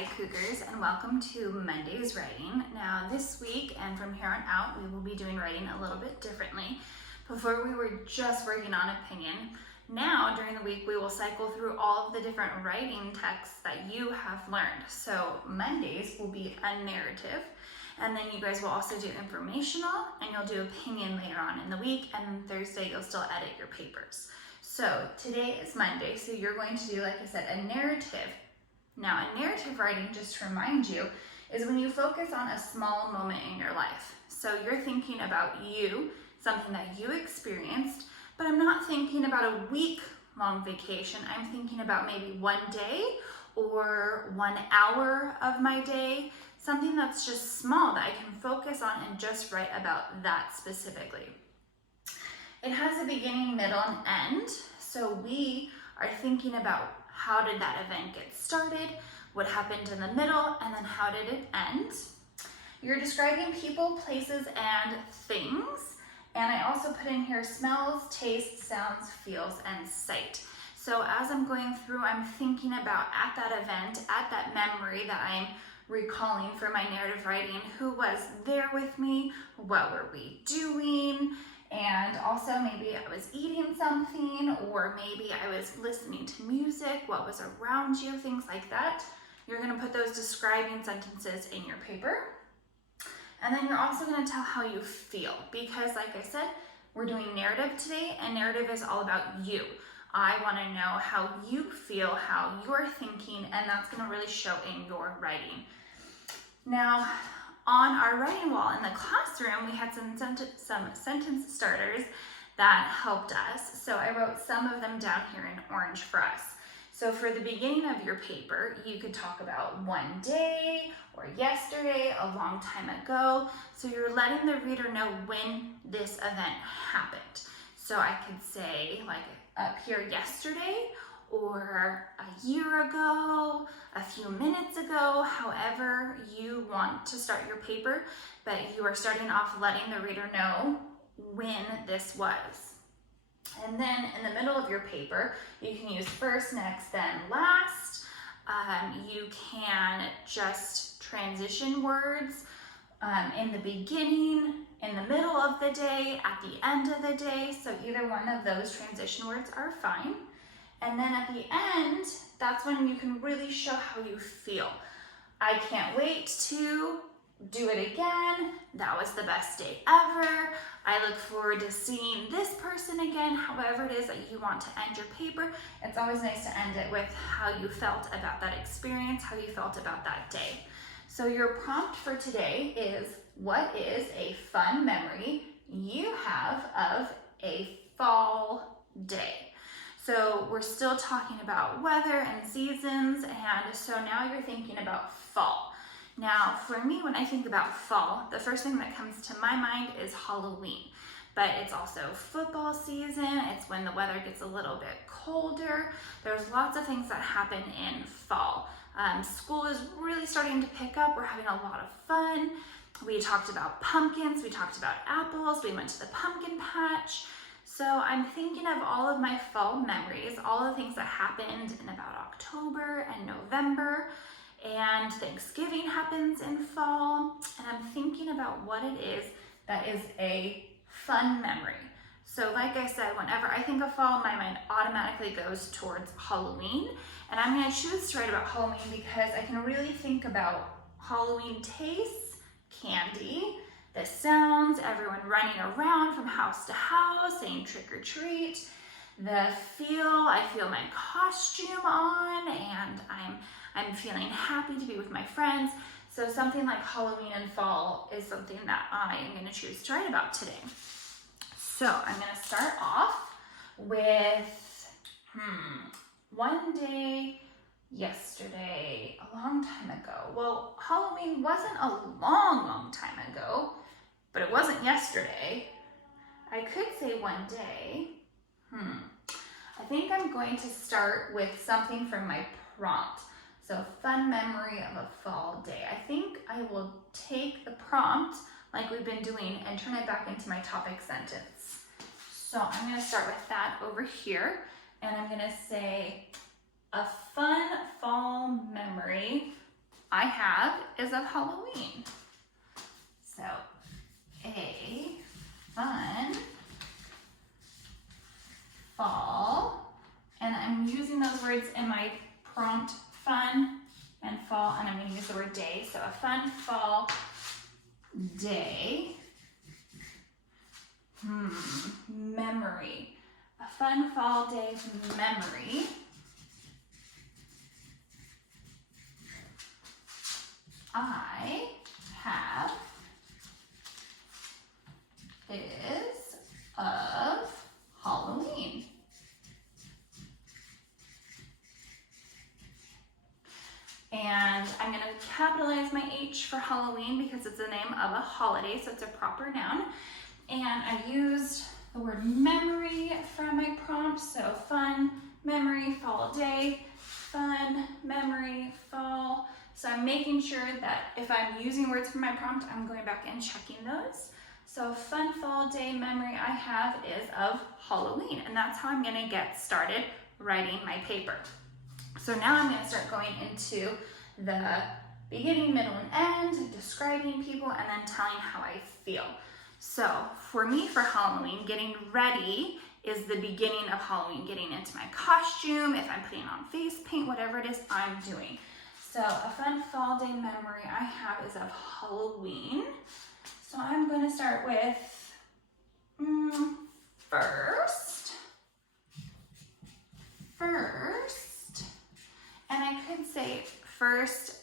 Hi Cougars, and welcome to Monday's Writing. Now this week and from here on out we will be doing writing a little bit differently. Before we were just working on opinion. Now during the week we will cycle through all of the different writing texts that you have learned. So Mondays will be a narrative, and then you guys will also do informational, and you'll do opinion later on in the week, and then Thursday you'll still edit your papers. So today is Monday, so you're going to do, like I said, a narrative. Now, a narrative writing, just to remind you, is when you focus on a small moment in your life. So you're thinking about you, something that you experienced, but I'm not thinking about a week-long vacation. I'm thinking about maybe one day or 1 hour of my day, something that's just small that I can focus on and just write about that specifically. It has a beginning, middle, and end. So we are thinking about how did that event get started, what happened in the middle, and then how did it end. You're describing people, places, and things. And I also put in here smells, tastes, sounds, feels, and sight. So as I'm going through, I'm thinking about at that event, at that memory that I'm recalling for my narrative writing, who was there with me, what were we doing, and also maybe I was eating something, or maybe I was listening to music, what was around you, things like that. You're gonna put those describing sentences in your paper. And then you're also gonna tell how you feel, because like I said, we're doing narrative today, and narrative is all about you. I wanna know how you feel, how you're thinking, and that's gonna really show in your writing. Now, on our writing wall in the classroom, we had some sentence starters that helped us. So I wrote some of them down here in orange for us. So for the beginning of your paper, you could talk about one day or yesterday, a long time ago. So you're letting the reader know when this event happened. So I could say like up here yesterday, or a year ago, a few minutes ago, however you want to start your paper, but you are starting off letting the reader know when this was. And then in the middle of your paper, you can use first, next, then last. You can just transition words in the beginning, in the middle of the day, at the end of the day. So either one of those transition words are fine. And then at the end, that's when you can really show how you feel. I can't wait to do it again. That was the best day ever. I look forward to seeing this person again. However it is that you want to end your paper, it's always nice to end it with how you felt about that experience, how you felt about that day. So your prompt for today is, what is a fun memory you have of a fall day? So we're still talking about weather and seasons, and so now you're thinking about fall. Now for me, when I think about fall, the first thing that comes to my mind is Halloween, but it's also football season. It's when the weather gets a little bit colder. There's lots of things that happen in fall. School is really starting to pick up. We're having a lot of fun. We talked about pumpkins, we talked about apples, we went to the pumpkin patch. So I'm thinking of all of my fall memories, all the things that happened in about October and November, and Thanksgiving happens in fall, and I'm thinking about what it is that is a fun memory. So like I said, whenever I think of fall, my mind automatically goes towards Halloween, and I'm gonna choose to write about Halloween because I can really think about Halloween tastes, candy, the sounds, everyone running around from house to house saying trick or treat, the feel, I feel my costume on, and I'm feeling happy to be with my friends. So something like Halloween and fall is something that I am going to choose to write about today. So I'm going to start off with one day yesterday, a long time ago. Well, Halloween wasn't a long time ago, but it wasn't yesterday. I could say one day. I think I'm going to start with something from my prompt. So fun memory of a fall day. I think I will take the prompt like we've been doing and turn it back into my topic sentence. So I'm going to start with that over here, and I'm going to say a fun fall memory I have is of Halloween. So, a fun fall, and I'm using those words in my prompt, fun and fall, and I'm going to use the word day. So a fun fall day. Memory. A fun fall day memory. I have is of Halloween. And I'm going to capitalize my H for Halloween because it's the name of a holiday, so it's a proper noun. And I used the word memory from my prompt, so fun, memory, fall day, fun, memory, fall. So I'm making sure that if I'm using words from my prompt, I'm going back and checking those. So fun fall day memory I have is of Halloween, and that's how I'm going to get started writing my paper. So now I'm going to start going into the beginning, middle, and end, describing people, and then telling how I feel. So for me, for Halloween, getting ready is the beginning of Halloween, getting into my costume, if I'm putting on face paint, whatever it is I'm doing. So a fun fall day memory I have is of Halloween. So I'm going to start with first, and I could say first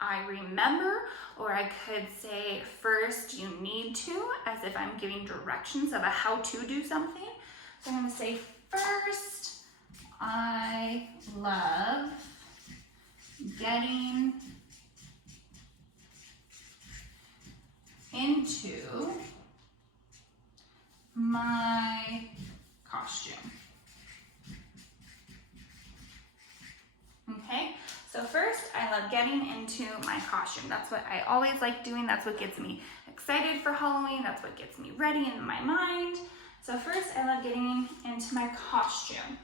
I remember, or I could say first you need to, as if I'm giving directions of a how to do something. So I'm going to say first I love getting into my costume. Okay, so first I love getting into my costume. That's what I always like doing. That's what gets me excited for Halloween. That's what gets me ready in my mind. So first I love getting into my costume.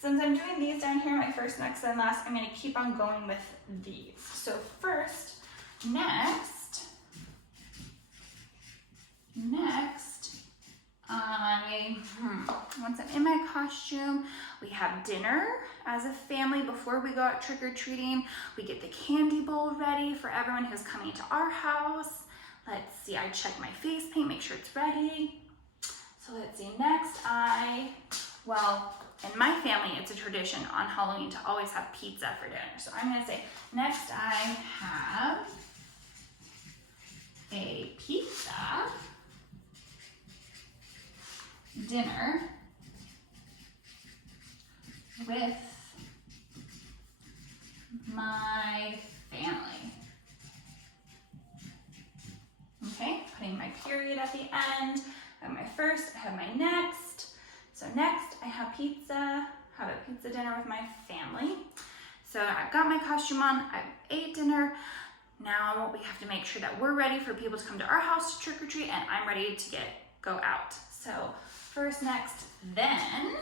Since I'm doing these down here, my first, next, and last, I'm going to keep on going with these. So first, next, once I'm in my costume, we have dinner as a family before we go out trick-or-treating. We get the candy bowl ready for everyone who's coming to our house. Let's see, I check my face paint, make sure it's ready. So let's see, next in my family, it's a tradition on Halloween to always have pizza for dinner. So I'm going to say, next I have a pizza dinner with my family. Okay, putting my period at the end. I have my first, I have my next. So next I have a pizza dinner with my family. So I've got my costume on, I've ate dinner. Now we have to make sure that we're ready for people to come to our house to trick or treat, and I'm ready to go out. So first, next, then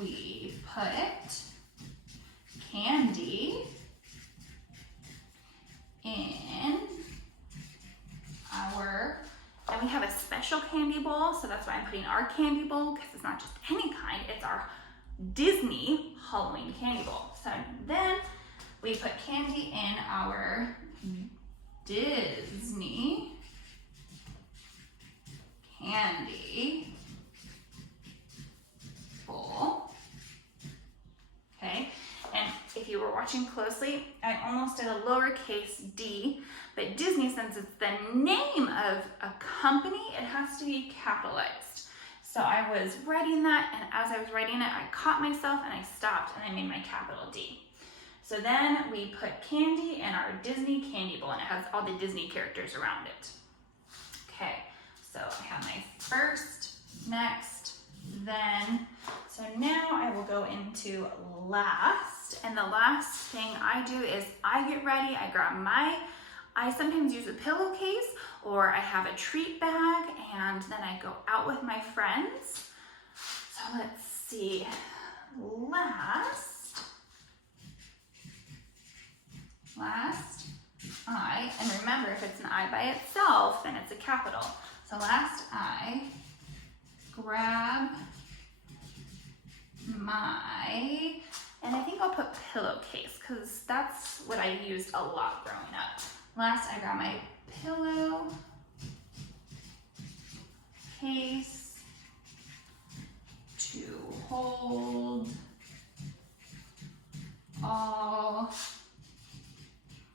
we put candy in and we have a special candy bowl, so that's why I'm putting our candy bowl, because it's not just any kind, it's our Disney Halloween candy bowl. So then we put candy in our Disney candy bowl. Okay, and if you were watching closely, I almost did a lowercase d, but Disney, since it's the name of a company, it has to be capitalized. So I was writing that, and as I was writing it, I caught myself and I stopped and I made my capital D. So then we put candy in our Disney candy bowl, and it has all the Disney characters around it. Okay, so I have my first, next, then. So now I will go into last, and the last thing I do is I get ready, I sometimes use a pillowcase, or I have a treat bag, and then I go out with my friends. So let's see, last last I, and remember if it's an I by itself, then it's a capital. So last I grab my, and I think I'll put pillowcase because that's what I used a lot growing up. Last I grab my pillowcase to hold all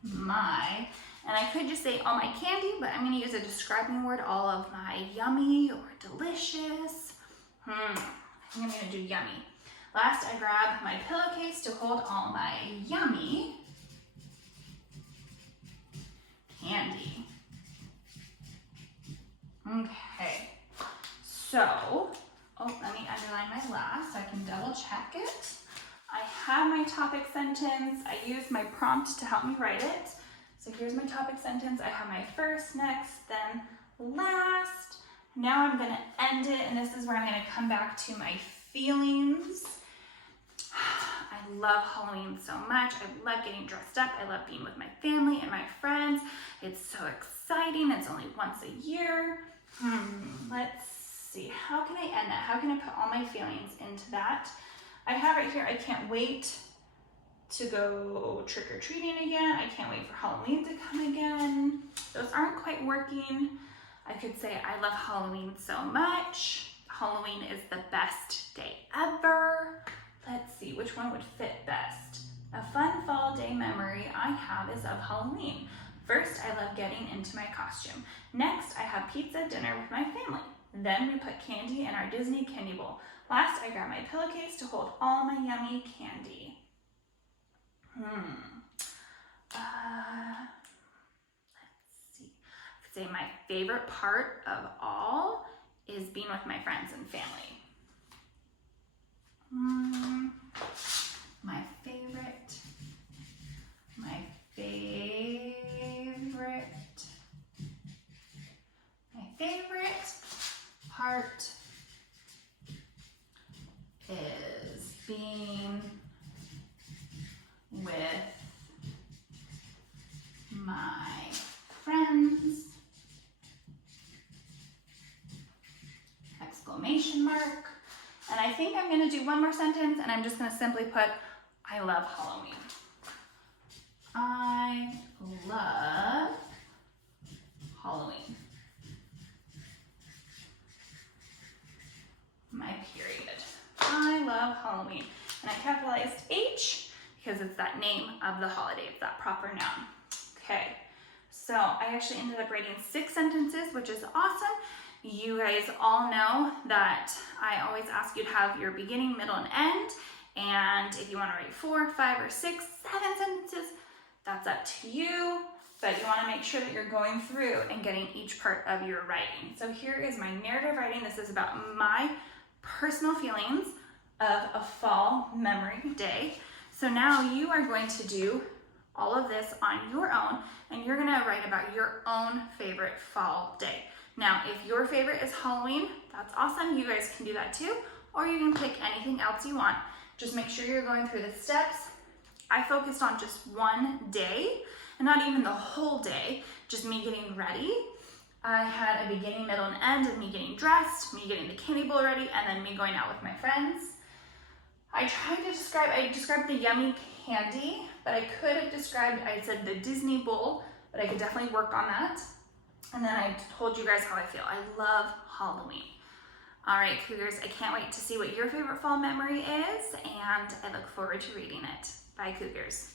my, and I could just say all my candy, but I'm going to use a describing word, all of my yummy or delicious. I think I'm going to do yummy. Last, I grab my pillowcase to hold all my yummy candy. Okay, so, let me underline my last so I can double check it. I have my topic sentence. I used my prompt to help me write it. So here's my topic sentence. I have my first, next, then last. Now I'm gonna end it, and this is where I'm gonna come back to my feelings. I love Halloween so much. I love getting dressed up. I love being with my family and my friends. It's so exciting. It's only once a year. Let's see, how can I end that? How can I put all my feelings into that? I have it here, I can't wait to go trick-or-treating again. I can't wait for Halloween to come again. Those aren't quite working. I could say I love Halloween so much. Halloween is the best day ever. Let's see, which one would fit best? A fun fall day memory I have is of Halloween. First, I love getting into my costume. Next, I have pizza dinner with my family. Then we put candy in our Disney candy bowl. Last, I grab my pillowcase to hold all my yummy candy. Let's see. I could say my favorite part of all is being with my friends and family. My favorite part is being with my friends, exclamation mark. And I think I'm gonna do one more sentence, and I'm just gonna simply put, I love Halloween. I love Halloween. My period. I love Halloween. And I capitalized H because it's that name of the holiday. It's that proper noun. Okay, so I actually ended up writing 6 sentences, which is awesome. You guys all know that I always ask you to have your beginning, middle, and end. And if you want to write 4, 5, or 6, 7 sentences, that's up to you. But you want to make sure that you're going through and getting each part of your writing. So here is my narrative writing. This is about my personal feelings of a fall memory day. So now you are going to do all of this on your own, and you're going to write about your own favorite fall day. Now, if your favorite is Halloween, that's awesome. You guys can do that too, or you can pick anything else you want. Just make sure you're going through the steps. I focused on just one day, and not even the whole day, just me getting ready. I had a beginning, middle, and end of me getting dressed, me getting the candy bowl ready, and then me going out with my friends. I described the yummy candy, but I could have described, I said the Disney bowl, but I could definitely work on that. And then I told you guys how I feel. I love Halloween. All right, Cougars, I can't wait to see what your favorite fall memory is, and I look forward to reading it. Bye, Cougars.